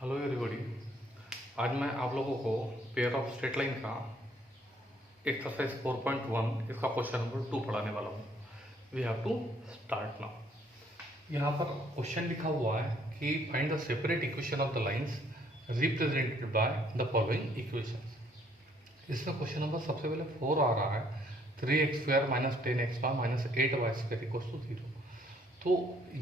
Hello everybody. आज मैं आप लोगों को पेयर ऑफ स्ट्रेट लाइन का एक्सरसाइज 4.1 इसका क्वेश्चन नंबर 2 पढ़ाने वाला हूँ। We have to start now. यहाँ पर क्वेश्चन लिखा हुआ है कि find the separate equation of the lines represented by the following equations. इसमें क्वेश्चन नंबर सबसे पहले 4 आ रहा है 3x² minus 10x minus 8y² equals to 0। तो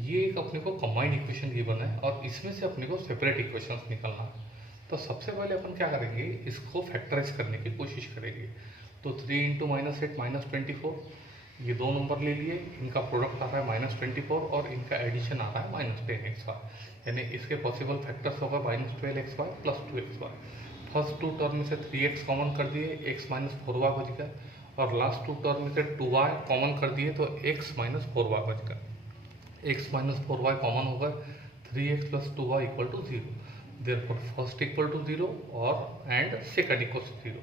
ये एक अपने को कंबाइंड इक्वेशन गिवन है और इसमें से अपने को सेपरेट इक्वेशंस निकालना है। तो सबसे पहले अपन क्या करेंगे, इसको फैक्टराइज करने की कोशिश करेंगे। तो 3 इंटू माइनस 8 माइनस 24, ये दो नंबर ले लिए, इनका प्रोडक्ट आ रहा है माइनस 24 और इनका एडिशन आ रहा है माइनस 10xy, यानी इसके पॉसिबल फैक्टर्स होगा minus 12xy plus 2xy। First two term में से 3x कॉमन कर दिए, x माइनस 4y बच गया, और लास्ट टू टर्म में से 2y कॉमन कर दिए तो x माइनस 4y बच गया। x माइनस 4y कॉमन होगा, 3x plus 2y equal to 0। Therefore first equal to 0 और एंड सेकंड इक्वल टू 0।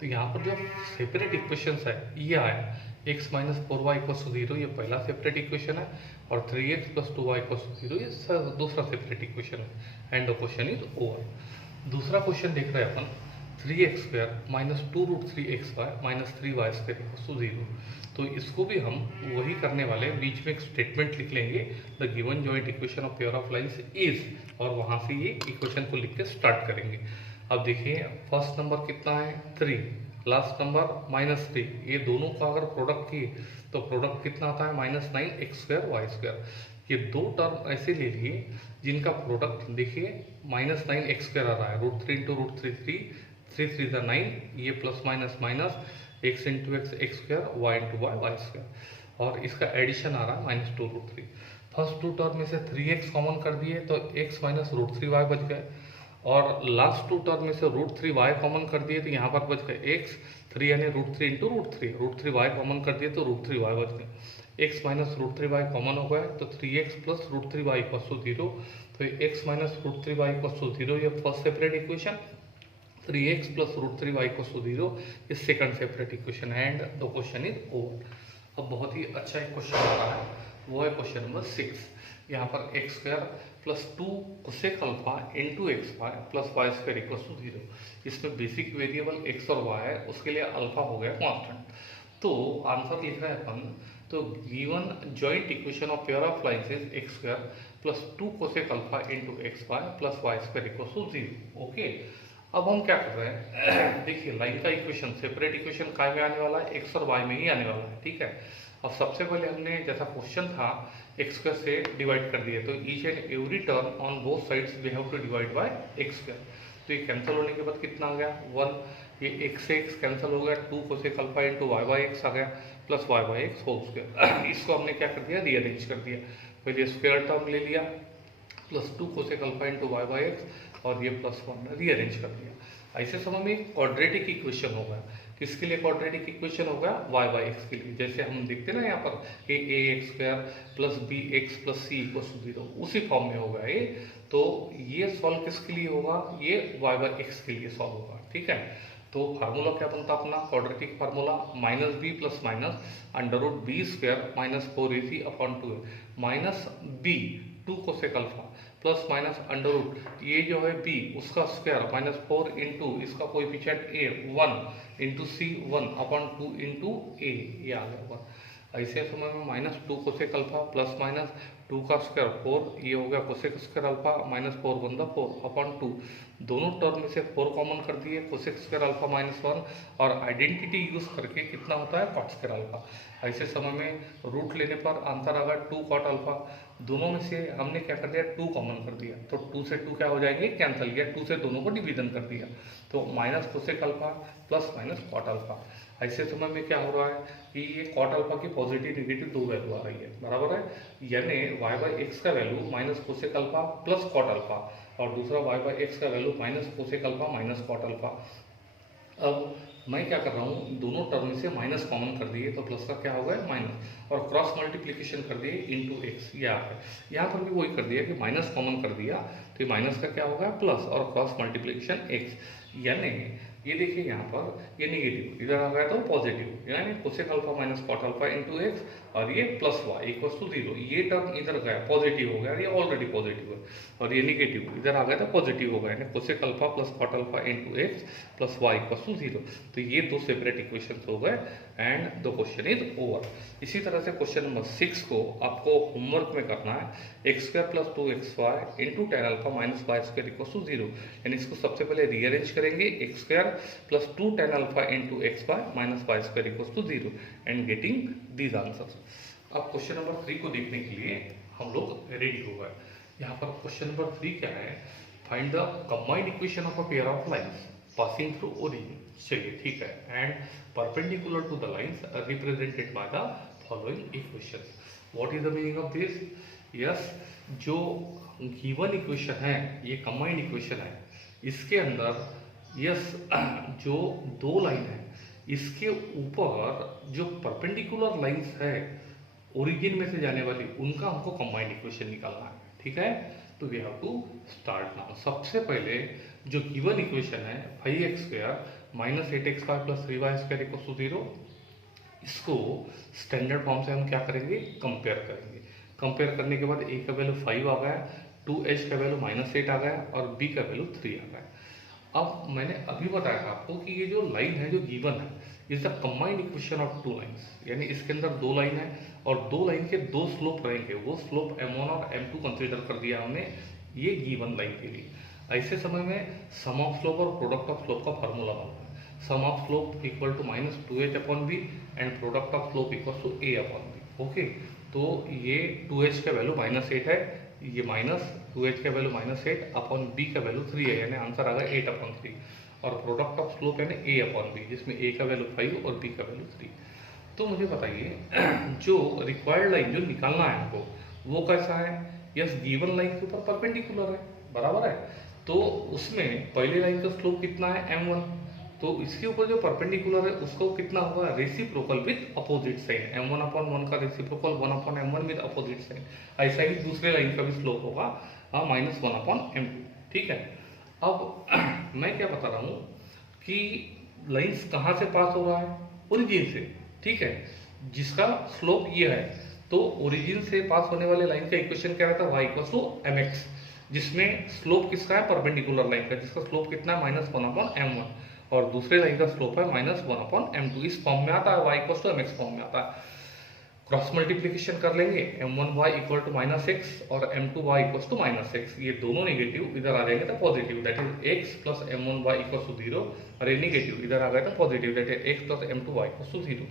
तो यहाँ पर जो सेपरेट इक्वेशंस है ये आया, x minus 4y equal to 0 ये पहला सेपरेट इक्वेशन है, और 3x plus 2y equal to 0 ये दूसरा सेपरेट इक्वेशन है। And the question is over. दूसरा क्वेश्चन देख रहे हैं अपन, 3x² minus 2√3xy minus 3y² equal to 0। तो इसको भी हम वही करने वाले, बीच में एक स्टेटमेंट लिख लेंगे, the given joint equation of pair of lines is, और वहां से ये इक्वेशन को लिख के स्टार्ट करेंगे। अब देखिए फर्स्ट नंबर कितना है 3, लास्ट नंबर माइनस 3, ये दोनों का अगर प्रोडक्ट किए तो प्रोडक्ट कितना आता है माइनस 9x² y²। ये दो टर्म ऐसे ले लिए जिनका प्रोडक्ट देखिए माइनस 9x² आ रहा है, √3 इंटू √3 3 3 9, ये plus minus minus x into x x², y into y y², और इसका एडिशन आ रहा है माइनस 2√3। फर्स्ट टू टर्म में से 3x कॉमन कर दिए तो x माइनस √3y बच गए, और लास्ट टू टर्म में से √3y कॉमन कर दिए तो यहाँ पर बच गए x 3 यानी √3 इंटू √3y कॉमन कर दिए तो √3y बच गए। x माइनस √3y कॉमन हो गया तो 3x plus √3y equal to 0। तो x minus √3y equal to 0 ये first separate equation, 3x plus √3y equal to 0 ये second separate equation, and the question is over. अब बहुत ही अच्छा एक क्वेश्चन आ रहा है, वो है क्वेश्चन नंबर 6। यहाँ पर x² plus 2 cosec alpha into XY plus y² equal to 0। इसमें बेसिक वेरिएबल x और y है, उसके लिए अल्फा हो गया कांस्टेंट। तो आंसर लिख रहे हैं अपन, तो given joint equation of pair of lines is x² plus 2 cosec alpha into XY plus y² equal to 0। Okay, अब हम क्या कर रहे हैं देखिए लाइन का इक्वेशन सेपरेट इक्वेशन काय में आने वाला है, x और y में ही आने वाला है, ठीक है। अब सबसे पहले हमने जैसा क्वेश्चन था x² से डिवाइड कर दिया, तो each and every term on both sides we have to divide by x²। तो ये कैंसिल होने के बाद कितना आ गया 1, ये x से x कैंसिल हो गया, 2 कोसेक अल्फा इंटू y/x आ गया प्लस y/x होल स्क्वायर। इसको हमने क्या कर दिया, रीअरेंज कर दिया। पहले स्क्वायर टर्म ले लिया plus 2 cosec alpha into y/x और ये प्लस 1 रीअरेंज कर दिया। ऐसे समय में क्वाड्रेटिक इक्वेशन होगा, किसके लिए क्वाड्रेटिक इक्वेशन होगा, y/x के लिए। जैसे हम देखते हैं ना यहाँ पर ax² plus bx plus c equal to 0, उसी फॉर्म में होगा ये। तो ये सॉल्व किसके लिए होगा, ये y/x के लिए सॉल्व होगा, ठीक है। तो फार्मूला क्या बनता है अपना, quadratic formula minus B plus minus √b² minus 4ac upon 2a minus b 2 cosec alpha plus minus √ ये जो है b उसका स्क्वायर माइनस 4 इंटू इसका coefficient a 1 into c 1 upon 2 into a, ये आ गया 1। ऐसे समय में minus 2 cosec alpha plus minus 2 का स्क्वायर 4, ये हो गया cosec square alpha minus 4 1 4 upon 2, दोनों टर्म में से 4 कॉमन कर दिए, कोसेक स्क्वायर अल्फा माइनस 1, और आइडेंटिटी यूज करके कितना होता है कॉट स्क्वायर अल्फा। ऐसे समय में रूट लेने पर आंसर आ गया 2 कॉट अल्फा। दोनों में से हमने क्या कर दिया 2 कॉमन कर दिया, तो 2 से 2 क्या हो जाएंगे कैंसिल, किया 2 से दोनों को डिवीजन कर दिया, तो minus cosec alpha plus minus cot alpha. ऐसे समय में क्या हो रहा है कि ये कॉट अल्फा की पॉजिटिव नेगेटिव 2 वैल्यू आ रही है, बराबर है, यानी y/x का value minus cosec alpha plus cot alpha, और दूसरा y/x का value minus cosec alpha minus cot alpha. अब मैं क्या कर रहा हूँ, दोनों टर्म से माइनस कॉमन कर दिए तो प्लस का क्या हो गया माइनस, और क्रॉस मल्टीप्लिकेशन कर दिए इंटू एक्स, ये आ गया। यहाँ पर भी वही कर दिया कि माइनस कॉमन कर दिया तो ये माइनस का क्या होगा प्लस, और क्रॉस मल्टीप्लिकेशन एक्स, यानी ये देखिए यहाँ पर ये नेगेटिव, इधर आ गया तो पॉजिटिव, यानी cosec alpha minus cot alpha into x, और ये प्लस वाई इक्वल्स टू 0। ये टर्म इधर गया पॉजिटिव हो गया, ये ऑलरेडी पॉजिटिव है, और ये नेगेटिव इधर आ गया तो पॉजिटिव हो गया, यानी cosec alpha plus cot alpha into x plus y equals to 0। तो ये दो सेपरेट इक्वेशन हो गए and the question is over. इसी तरह से क्वेश्चन नंबर 6 को आपको होमवर्क में करना है, x square plus 2xy into tan alpha minus y square equals to 0। यानी इसको सबसे पहले रीअरेंज करेंगे, x square plus 2 tan alpha into x y minus y square equals to 0 and getting these answers. अब question number 3 को देखने के लिए हम लोग रेडी हो गए। यहाँ पर क्वेश्चन नंबर 3 क्या है, find the combined equation of a pair of lines passing through origin. चलिए ठीक है, and perpendicular to the lines represented by the following equations. What is the meaning of this? Yes, जो given equation है ये combined equation है, इसके अंदर yes जो दो लाइन है इसके ऊपर जो परपेंडिकुलर लाइन्स है ओरिजिन में से जाने वाली, उनका हमको कंबाइंड इक्वेशन निकालना है। ठीक है, तो we have to start now. सबसे पहले जो गिवन इक्वेशन है 5x square minus 8xy plus 3y square equal to 0, इसको स्टैंडर्ड फॉर्म से हम क्या करेंगे, कंपेयर करेंगे। कंपेयर करने के बाद a का वैल्यू 5 आ गया, 2h का वैल्यू -8 आ गया और b का वैल्यू 3 आ गया। अब मैंने अभी बताया था आपको कि ये जो लाइन है जो गिवन है is the combined equation of two lines, यानी इसके अंदर दो लाइन है और दो लाइन के दो स्लोप रहेंगे, वो स्लोप m1 और m2 कंसीडर कर दिया हमने ये गिवन लाइन के लिए। ऐसे समय में सम ऑफ स्लोप और प्रोडक्ट ऑफ स्लोप का फार्मूला बनता है, sum of slope equal to -2h upon b and product of slope equal to a upon b। Okay, तो ये 2h का वैल्यू -8 है, ये -2h का वैल्यू -8 अपॉन b का वैल्यू 3 है, यानी आंसर आ गया 8 अपॉन 3, और प्रोडक्ट ऑफ स्लोप यानी a अपॉन b, जिसमें a का वैल्यू 5 और b का वैल्यू 3। तो मुझे बताइए जो रिक्वायर्ड लाइन जो निकालना है हमको वो कैसा है? यस, गिवन लाइन के ऊपर परपेंडिकुलर है, बराबर है, तो उसमें पहली लाइन का स्लोप कितना है m1, तो इसके ऊपर जो परपेंडिकुलर है उसको कितना होगा, reciprocal with opposite sign, m1 upon 1 का reciprocal 1 upon m1 with opposite sign. ऐसा ही दूसरे लाइन का भी स्लोप होगा -1 अपॉन m2। ठीक है, अब मैं क्या बता रहा हूँ कि लाइन्स कहाँ से पास हो रहा है, ओरिजिन से। ठीक है, जिसका स्लोप ये है, तो ओरिजिन से पास होने वाले लाइन का इक्वेशन क्या रहता है, y इक्वल्स टू mx, जिसमें स्लोप किसका है, परपेंडिकुलर लाइन का, जिसका स्लोप कितना है -1 अपॉन m1, और दूसरे लाइन का स्लोप है -1 अपॉन m2। इस फॉर्म में आता है, y equals to mx form में आता है। क्रॉस मल्टीप्लीकेशन कर लेंगे, m1y इक्वल टू -x और m2y इक्वल्स टू -x, ये दोनों नेगेटिव इधर आ जाएंगे तो positive, that is x plus m1y equals to 0, और ये नेगेटिव इधर आ गया तो positive, that is x plus m2y equals to 0।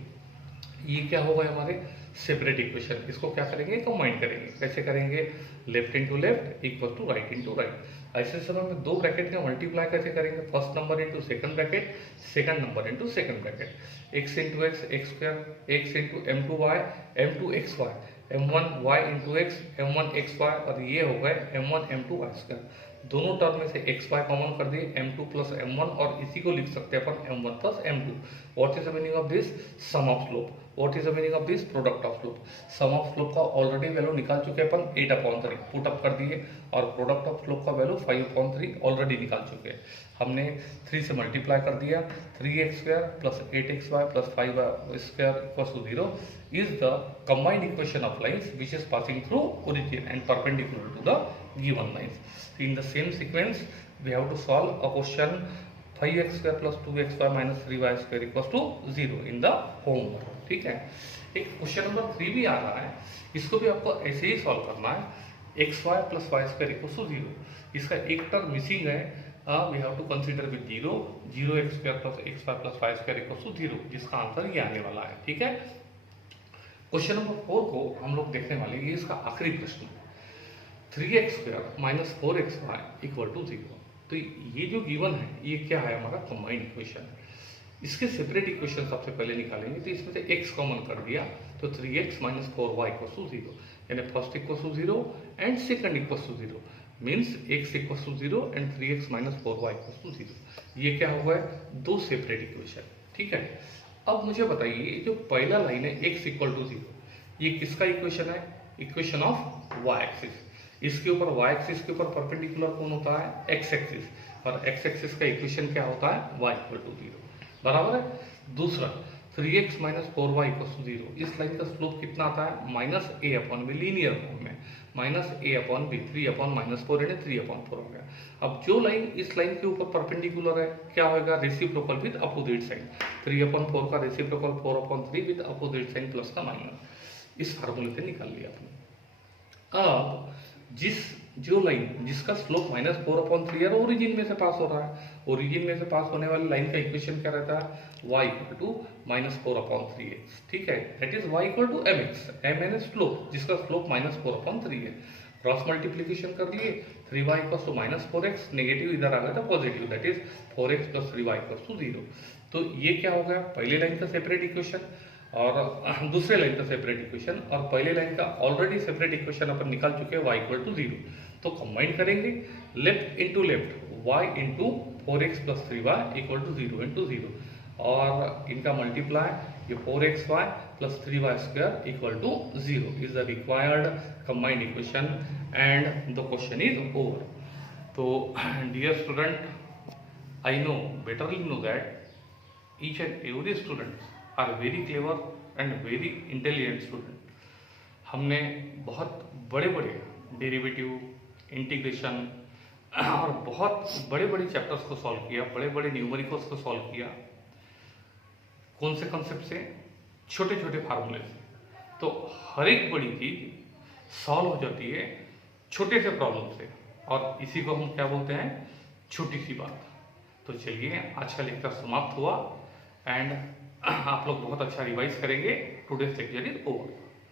ये क्या हो गए हमारे सेपरेट इक्वेशन, इसको क्या करेंगे, कंबाइन करेंगे। कैसे करेंगे, left into left equal to right into right. ऐसे समय में दो ब्रैकेट का मल्टीप्लाई कैसे करेंगे, first number into second bracket, second number into second bracket, x into x x square, x into m2y m2 xy, m1y into x m1 xy, और ये हो गए m1 m2 y स्क्वायर। दोनों term में से xy common कर दिए, m2 plus m1, और इसी को लिख सकते हैं अपन m1 plus m2। What is the meaning of this, sum of slope. What is the meaning of this, product of slope. Sum of slope का ऑलरेडी वैल्यू निकाल चुके हैं अपन 8 अपॉन 3, पुट अप कर दिए, और प्रोडक्ट ऑफ स्लोप का value 5 upon 3 already निकाल चुके हैं। हमने 3 से मल्टीप्लाई कर दिया, 3x square plus 8xy plus 5y square equals to 0 is the combined equation of lines which is passing through origin and perpendicular to the given lines. In the same sequence, we have to solve a question 5x square plus 2xy minus 3y square equals to 0 in the homework. ठीक है, एक question number 3 भी आ रहा है, इसको भी आपको ऐसे ही सॉल्व करना है, xy plus y square equals to 0। इसका एक टर्म मिसिंग है, we have to consider with 0, 0x square plus xy plus y square equals to 0, जिसका आंसर ये आने वाला है। ठीक है, क्वेश्चन नंबर 4 को हम लोग देखने वाले हैं, ये इसका आखिरी प्रश्न, 3x square minus 4xy equal to 0। तो ये जो गिवन है ये क्या है, हमारा कंबाइंड इक्वेशन है। इसके सेपरेट इक्वेशन सबसे पहले निकालेंगे, तो इसमें से x कॉमन कर दिया, तो 3x minus 4y equal to 0, यानी first equal to 0 and second equal to 0, means x equal to 0 and 3x minus 4y equal to 0। ये क्या होगा, दो सेपरेट इक्वेशन। ठीक है, अब मुझे बताइए जो पहला लाइन है x इक्वल टू 0, ये किसका इक्वेशन है, इक्वेशन ऑफ y एक्सिस। इसके ऊपर y एक्सिस के ऊपर परपेंडिकुलर कौन होता है, x एक्सिस, और x एक्सिस का इक्वेशन क्या होता है, y इक्वल टू 0, बराबर है। दूसरा 3x minus 4y equal to 0, इस लाइन का स्लोप कितना आता है, माइनस ए अपॉन बी, लीनियर फॉर्म में माइनस ए अपॉन बी, 3 अपॉन माइनस 4 यानी 3 अपॉन 4 हो गया। अब जो लाइन इस लाइन के ऊपर परपेंडिकुलर है क्या होगा, reciprocal with opposite sign, 3 upon 4 का reciprocal 4 upon 3 with opposite sign plus का माइनस, इस फार्मूले से निकाल लिया आपने। अब जो लाइन जिसका स्लोप माइनस 4 अपॉन 3 है, ओरिजिन में से पास हो रहा है, ओरिजिन में से पास होने वाली लाइन का इक्वेशन क्या रहता है, y equal to minus 4 upon 3x, ठीक है, that is y equal to mx, m यानी स्लोप, जिसका स्लोप माइनस 4 अपॉन 3 है। क्रॉस मल्टीप्लीकेशन कर लिए, 3y equal to minus 4x, negative इधर आ गया था पॉजिटिव, that is 4x plus 3y equal to 0। तो ये क्या हो गया, पहले लाइन का सेपरेट इक्वेशन और दूसरे लाइन का सेपरेट इक्वेशन, और पहले लाइन का ऑलरेडी सेपरेट इक्वेशन अपन निकाल चुके हैं, y इक्वल टू 0। तो कंबाइन करेंगे, left into left, y into 4x plus 3y equal to 0 into 0, और इनका मल्टीप्लाई, ये 4xy plus 3y square equal to 0 is the required combined equation and the question is over. तो dear student, I know betterly know that each and every students are very clever and very intelligent student। हमने बहुत बड़े बड़े derivative, integration और बहुत बड़े बड़े chapters को सॉल्व किया, बड़े बड़े न्यूमेरिकल्स को सॉल्व किया। कौन से कंसेप्ट से, छोटे छोटे फार्मूले से। तो हर एक बड़ी चीज सॉल्व हो जाती है छोटे से प्रॉब्लम से, और इसी को हम क्या बोलते हैं, छोटी सी बात। तो चलिए, आज का लेक्चर समाप्त हुआ एंड आप लोग बहुत अच्छा रिवाइज करेंगे। Today's lecture is over.